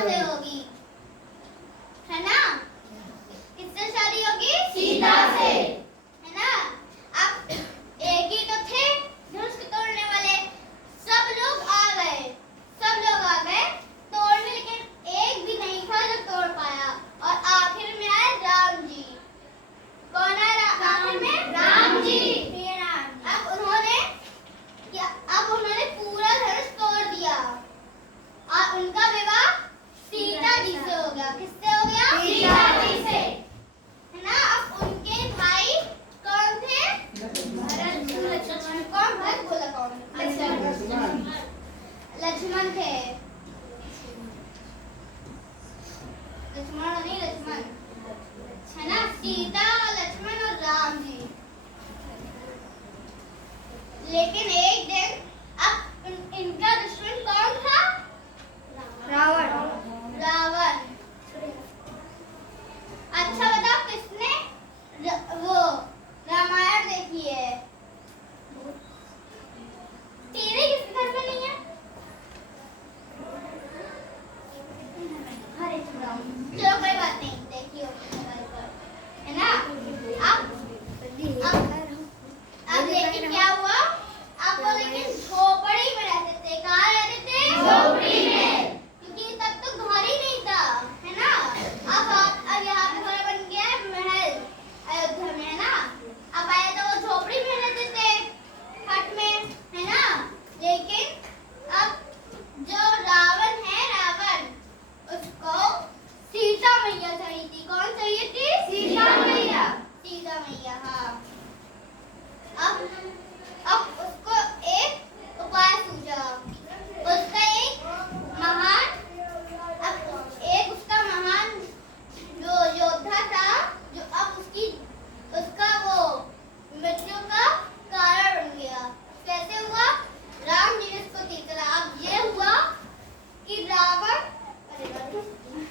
से होगी, है ना? किससे शादी होगी? सीता से, है ना? अब एक ही तो थे धनुष को तोड़ने वाले, सब लोग आ गए तोड़ने, लेकिन एक भी नहीं था जो तोड़ पाया। और आखिर में आए राम जी। कौन आया आखिर में? राम जी। अब उन्होंने पूरा धनुष तोड़ दिया और उनका विवाह सीता जी से हो गया। किससे हो गया? सीता जी से, है ना? अब उनके भाई कौन थे? लक्ष्मण। कौन? भरत बोला कौन? लक्ष्मण थे। लक्ष्मण नहीं, लक्ष्मण, है ना? सीता, लक्ष्मण और राम जी। लेकिन एक दिन अब इनका दुश्मन कौन था? रावण। अच्छा बताओ, किसने वो रामायण देखी है? टीवी किसके घर पे नहीं है? चलो कोई बात नहीं, देखिए मोबाइल पर, है ना? अब लेकिन क्या हुआ? अब वो लेकिन झोपड़ी में रहते थे। कहाँ रहते थे? झोपड़ी में, क्योंकि तब तो घर ही नहीं था, है ना? अब यहाँ पे घर बन गया है महल अयोध्या में, है ना? अब पहले तो वो झोपड़ी में रहते थे, हट में, है ना? लेकिन अब जो रावण है, उसको सीता मैया चाहिए थी। कौन चाहिए थी? सीता मैया। सीता मैया, हाँ। अब उसको एक उपाय सूझा। उसका एक महान जो योद्धा था, जो अब उसका वो मृत्यु का कारण बन गया। कैसे हुआ? राम जी ने इसको जीता। अब ये हुआ कि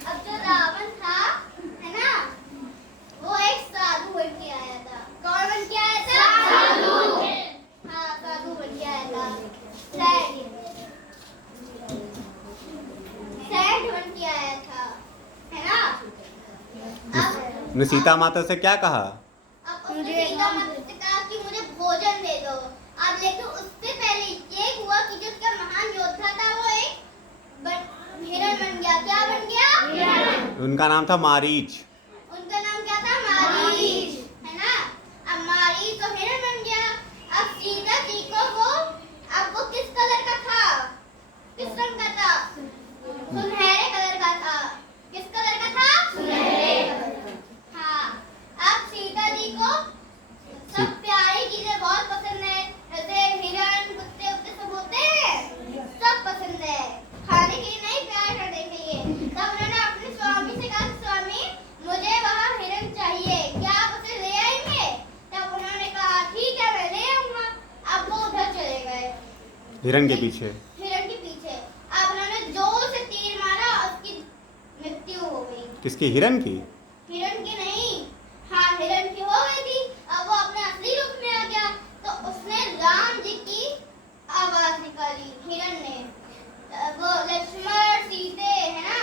अब जो रावण था, है ना, वो एक साधु बन के आया था। कौन बन के आया था? साधु। हाँ, साधु बन के आया था। सेठ बन के आया था, है ना? ने सीता माता से क्या कहा? अब उसने सीता माता से कहा कि मुझे भोजन दे दो। अब लेकिन उससे पहले ये हुआ कि जो उसका महान योद्धा था, वो एक हिरण बन गया। क्या बन गया? हिरण। उनका नाम था मारीच। उनका नाम क्या था? मारीच, है ना? अब मारीच तो हिरण बन गया। अब सीता जी को वो किस कलर का था? किस रंग का था? सुनहरे कलर का था। किस कलर का था? सुनहरे कलर का। हाँ, अब सीता जी को सब प्यारी चीजें बहुत पसंद है, जैसे हिरण, कुत्ते उत्ते सब होते हैं, सब पसंद है। खाने के लिए नहीं, प्यार करने के लिए। तब उन्होंने अपने स्वामी से कहा, स्वामी मुझे वहाँ हिरण चाहिए, क्या आप उसे ले आएंगे? तब उन्होंने कहा ठीक है, मैं ले आऊंगा। अब वो उधर चले गए हिरण के पीछे। हिरण के पीछे। अब उन्होंने जोर से तीर मारा, उसकी मृत्यु हो गई। किसकी? हिरण की? हिरण की नहीं, हाँ, हिरण की हो गई थी। अब वो अपने असली रूप में आ गया, तो उसने राम जी की आवाज निकाली। हिरण ने वो लक्ष्मण सीते, है ना,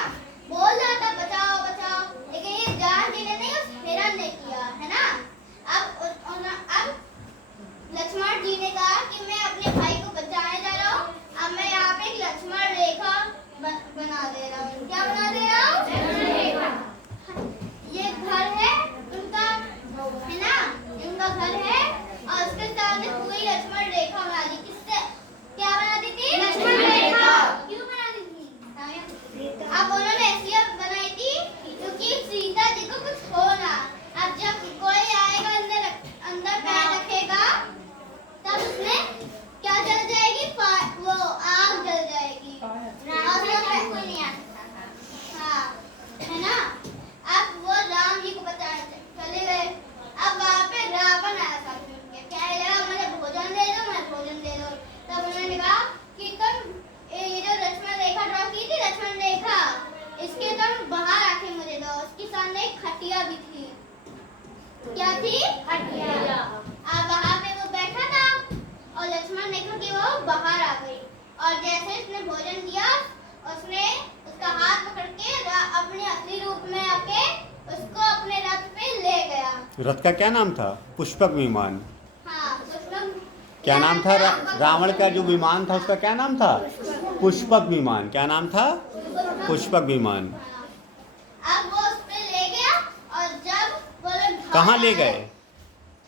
बोल रहा था बचाओ बचाओ, लेकिन ये जान देने नहीं, उस हिरण ने किया, है ना? अब लक्ष्मण जी ने कहा कि मैं अपने भाई को बचाने जा रहा हूँ। अब मैं यहाँ पे एक लक्ष्मण रेखा बना दे रहा हूँ। क्या बना दे रहा हूँ? लक्ष्मण रेखा। ये घर है उनका, है ना? इनका घर है और उसके सामने पूरी लक्ष्मण रेखा बना दी। किससे? क्या बना दी थी? लक्ष्मण रेखा। क्यों बना दी थी? अब उन्होंने ऐसी बनाई थी क्योंकि सीता जी को कुछ हो ना। अब जब कोई आएगा अंदर पैर रखेगा, तब उसमें क्या जल जाएगी? वो आग जल जाएगी और कोई नहीं आ सकता। हाँ, है ना? अब वो राम जी को बचाने चले गए। अब वहाँ पे रावण आया था, कहने लगा मुझे भोजन दे दो, मैं भोजन दे दो। तब उन्होंने कहा कि तुम ये जो लक्ष्मण रेखा ड्रॉ की थी, लक्ष्मण रेखा, इसके तुम बाहर आके मुझे दो। उसके सामने एक खटिया भी थी। क्या थी? खटिया। अब वहाँ पे वो बैठा था और लक्ष्मण ने कहा कि वो बाहर आ गई और जैसे उसने भोजन दिया, उसने उसका हाथ पकड़ के रथ का क्या नाम था? पुष्पक विमान। हाँ पुष्पक। क्या नाम था? रावण का जो विमान था उसका क्या नाम था? पुष्पक विमान। क्या नाम था? पुष्पक विमान। हाँ। अब वो उस पे ले गया और जब वो लोग घर कहाँ ले आए- गए?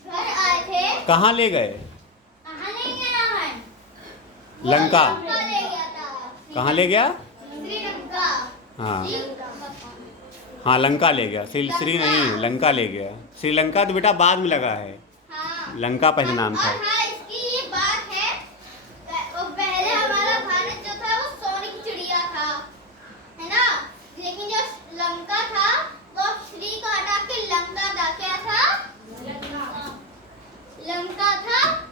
घर आए थे। कहाँ ले गए? कहाँ ले गया रावण? वो लंका। लंका ले गया था। कहाँ ले गया? श्रीलंका। हाँ श्रीलंका। हाँ, लंका ले गया। श्री नहीं, लंका ले गया। श्रीलंका तो बेटा बाद में लगा है, हाँ। लंका पहले नाम था। और हाँ इसकी ये बात है, वो पहले हमारा भारत जो था वो सोने की चिड़िया था, है ना? लेकिन जो लंका था वो श्री को हटा के लंका था। क्या था? लंका था।